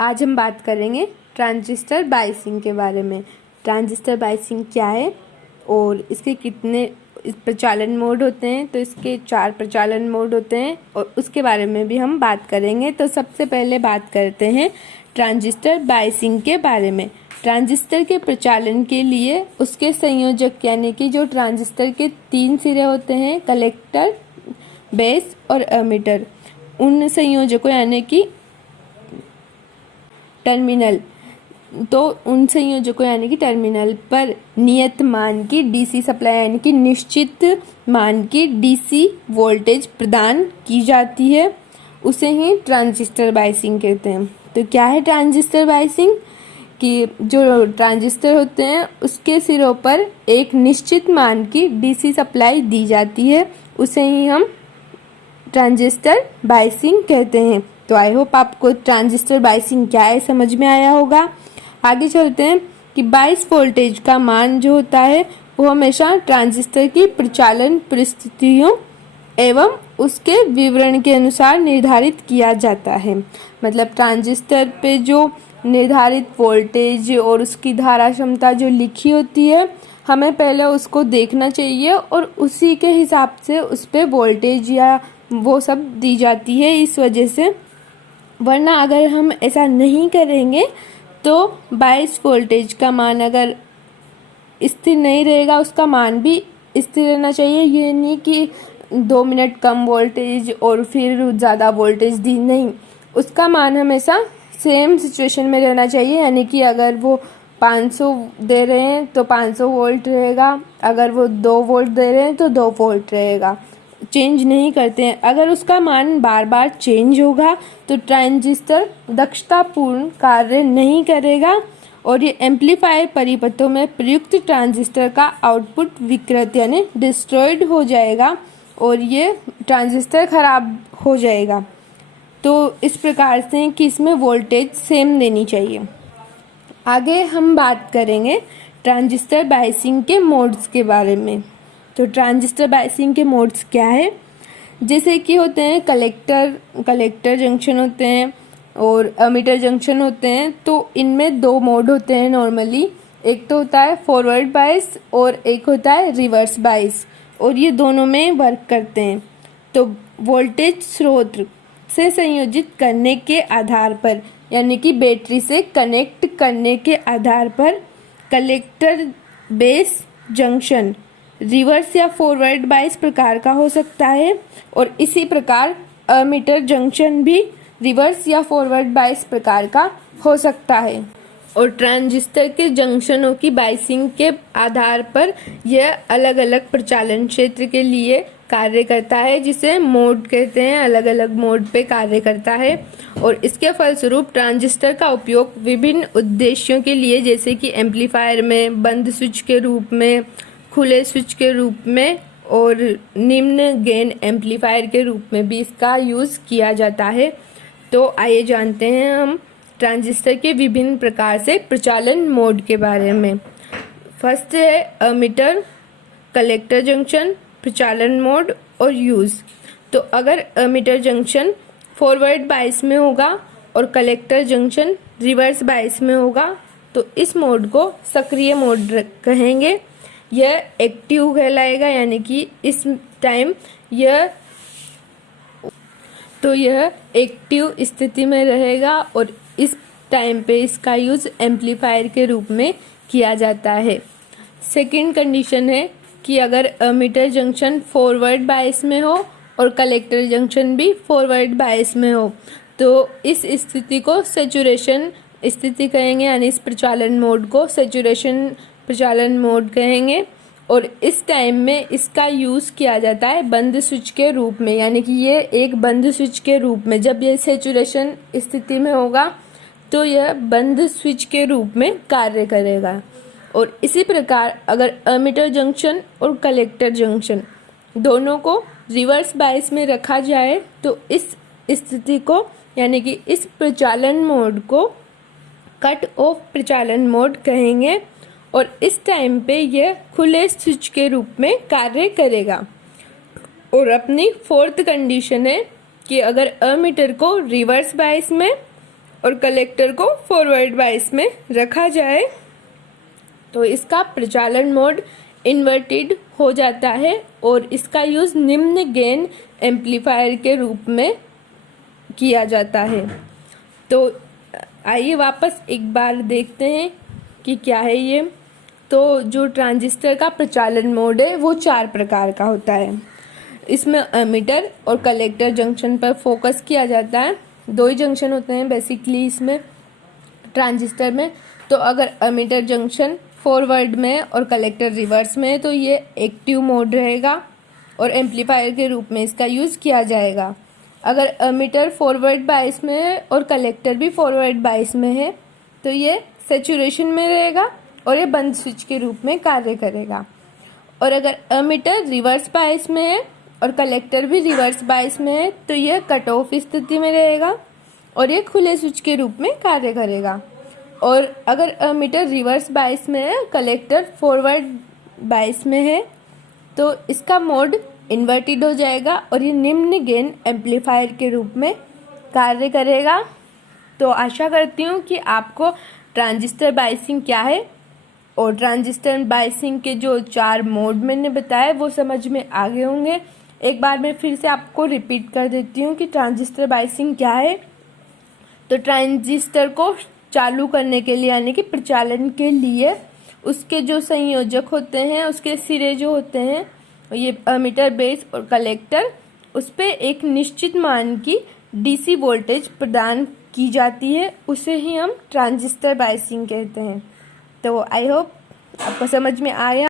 आज हम बात करेंगे ट्रांजिस्टर बायसिंग के बारे में। ट्रांजिस्टर बायसिंग क्या है और इसके कितने प्रचालन मोड होते हैं। तो इसके 4 प्रचालन मोड होते हैं और उसके बारे में भी हम बात करेंगे। तो सबसे पहले बात करते हैं ट्रांजिस्टर बायसिंग के बारे में। ट्रांजिस्टर के प्रचालन के लिए उसके संयोजक यानी कि जो ट्रांजिस्टर के 3 सिरे होते हैं, कलेक्टर, बेस और एमिटर, उन संयोजकों यानी कि टर्मिनल, तो उन संयोजकों यानी कि टर्मिनल पर नियत मान की डीसी सप्लाई यानी कि निश्चित मान की डीसी वोल्टेज प्रदान की जाती है, उसे ही ट्रांजिस्टर बायसिंग कहते हैं। तो क्या है ट्रांजिस्टर बायसिंग? कि जो ट्रांजिस्टर होते हैं उसके सिरों पर एक निश्चित मान की डीसी सप्लाई दी जाती है, उसे ही हम ट्रांजिस्टर बायसिंग कहते हैं। तो आई होप आपको ट्रांजिस्टर बायसिंग क्या है समझ में आया होगा। आगे चलते हैं कि बायस वोल्टेज का मान जो होता है वो हमेशा ट्रांजिस्टर की प्रचालन परिस्थितियों एवं उसके विवरण के अनुसार निर्धारित किया जाता है। मतलब ट्रांजिस्टर पे जो निर्धारित वोल्टेज और उसकी धारा क्षमता जो लिखी होती है, हमें पहले उसको देखना चाहिए और उसी के हिसाब से उस पर वोल्टेज या वो सब दी जाती है। इस वजह से वरना अगर हम ऐसा नहीं करेंगे तो बायस वोल्टेज का मान अगर स्थिर नहीं रहेगा, उसका मान भी स्थिर रहना चाहिए। ये नहीं कि 2 मिनट कम वोल्टेज और फिर ज़्यादा वोल्टेज दी, नहीं, उसका मान हमेशा सेम सिचुएशन में रहना चाहिए। यानी कि अगर वो 500 दे रहे हैं तो 500 वोल्ट रहेगा, अगर वो 2 वोल्ट दे रहे हैं तो 2 वोल्ट रहेगा, चेंज नहीं करते हैं। अगर उसका मान बार बार चेंज होगा तो ट्रांजिस्टर दक्षतापूर्ण कार्य नहीं करेगा और ये एम्पलीफायर परिपथों में प्रयुक्त ट्रांजिस्टर का आउटपुट विकृत यानी डिस्ट्रॉयड हो जाएगा और ये ट्रांजिस्टर खराब हो जाएगा। तो इस प्रकार से कि इसमें वोल्टेज सेम देनी चाहिए। आगे हम बात करेंगे ट्रांजिस्टर बायसिंग के मोड्स के बारे में। तो ट्रांजिस्टर बायसिंग के मोड्स क्या है? जैसे कि होते हैं कलेक्टर जंक्शन होते हैं और एमिटर जंक्शन होते हैं। तो इनमें 2 मोड होते हैं नॉर्मली। एक तो होता है फॉरवर्ड बायस और एक होता है रिवर्स बायस, और ये दोनों में वर्क करते हैं। तो वोल्टेज स्रोत से संयोजित करने के आधार पर यानी कि बैटरी से कनेक्ट करने के आधार पर कलेक्टर बेस जंक्शन रिवर्स या फॉरवर्ड बायस प्रकार का हो सकता है, और इसी प्रकार एमिटर जंक्शन भी रिवर्स या फॉरवर्ड बायस प्रकार का हो सकता है। और ट्रांजिस्टर के जंक्शनों की बायसिंग के आधार पर यह अलग अलग प्रचालन क्षेत्र के लिए कार्य करता है, जिसे मोड कहते हैं। अलग अलग मोड पे कार्य करता है और इसके फलस्वरूप ट्रांजिस्टर का उपयोग विभिन्न उद्देश्यों के लिए, जैसे कि एम्पलीफायर में, बंद स्विच के रूप में, खुले स्विच के रूप में और निम्न गेन एम्पलीफायर के रूप में भी इसका यूज़ किया जाता है। तो आइए जानते हैं हम ट्रांजिस्टर के विभिन्न प्रकार से प्रचालन मोड के बारे में। फर्स्ट है एमिटर, कलेक्टर जंक्शन, प्रचालन मोड और यूज़। तो अगर एमिटर जंक्शन फॉरवर्ड बायस में होगा और कलेक्टर जंक्शन रिवर्स बायस में होगा तो इस मोड को सक्रिय मोड कहेंगे। यह एक्टिव कहलाएगा, यानी कि इस टाइम यह एक्टिव स्थिति में रहेगा और इस टाइम पे इसका यूज़ एम्पलीफायर के रूप में किया जाता है। सेकंड कंडीशन है कि अगर एमिटर जंक्शन फॉरवर्ड बायस में हो और कलेक्टर जंक्शन भी फॉरवर्ड बायस में हो तो इस स्थिति को सैचुरेशन स्थिति कहेंगे, यानी इस प्रचालन मोड को सैचुरेशन प्रचालन मोड कहेंगे। और इस टाइम में इसका यूज़ किया जाता है बंद स्विच के रूप में, यानी कि ये एक बंद स्विच के रूप में, जब ये सैचुरेशन स्थिति में होगा तो यह बंद स्विच के रूप में कार्य करेगा। और इसी प्रकार अगर एमिटर जंक्शन और कलेक्टर जंक्शन दोनों को रिवर्स बायस में रखा जाए तो इस स्थिति को यानी कि इस प्रचालन मोड को कट ऑफ प्रचालन मोड कहेंगे और इस टाइम पे यह खुले स्विच के रूप में कार्य करेगा। और अपनी फोर्थ कंडीशन है कि अगर एमिटर को रिवर्स बायस में और कलेक्टर को फॉरवर्ड बायस में रखा जाए तो इसका प्रचालन मोड इन्वर्टेड हो जाता है और इसका यूज़ निम्न गेन एम्पलीफायर के रूप में किया जाता है। तो आइए वापस एक बार देखते हैं कि क्या है ये। तो जो ट्रांजिस्टर का प्रचालन मोड है वो 4 प्रकार का होता है। इसमें एमिटर और कलेक्टर जंक्शन पर फोकस किया जाता है। 2 ही जंक्शन होते हैं बेसिकली इसमें ट्रांजिस्टर में। तो अगर एमिटर जंक्शन फॉरवर्ड में और कलेक्टर रिवर्स में है तो ये एक्टिव मोड रहेगा और एम्पलीफायर के रूप में इसका यूज़ किया जाएगा। अगर एमिटर फॉरवर्ड बायस में है और कलेक्टर भी फॉरवर्ड बायस में है तो ये सैचुरेशन में रहेगा और ये बंद स्विच के रूप में कार्य करेगा। और अगर एमिटर रिवर्स बायस में है और कलेक्टर भी रिवर्स बायस में है तो यह कट ऑफ स्थिति में रहेगा और ये खुले स्विच के रूप में कार्य करेगा। और अगर एमिटर रिवर्स बायस में है, कलेक्टर फॉरवर्ड बायस में है तो इसका मोड इन्वर्टेड हो जाएगा और ये निम्न गेन एम्पलीफायर के रूप में कार्य करेगा। तो आशा करती हूँ कि आपको ट्रांजिस्टर बायसिंग क्या है और ट्रांजिस्टर बायसिंग के जो 4 मोड मैंने बताए वो समझ में आ गए होंगे। एक बार मैं फिर से आपको रिपीट कर देती हूँ कि ट्रांजिस्टर बायसिंग क्या है। तो ट्रांजिस्टर को चालू करने के लिए यानी कि प्रचालन के लिए उसके जो संयोजक होते हैं, उसके सिरे जो होते हैं, ये एमिटर, बेस और कलेक्टर, उस पे एक निश्चित मान की डीसी वोल्टेज प्रदान की जाती है, उसे ही हम ट्रांजिस्टर बायसिंग कहते हैं। तो आई होप आपको समझ में आया।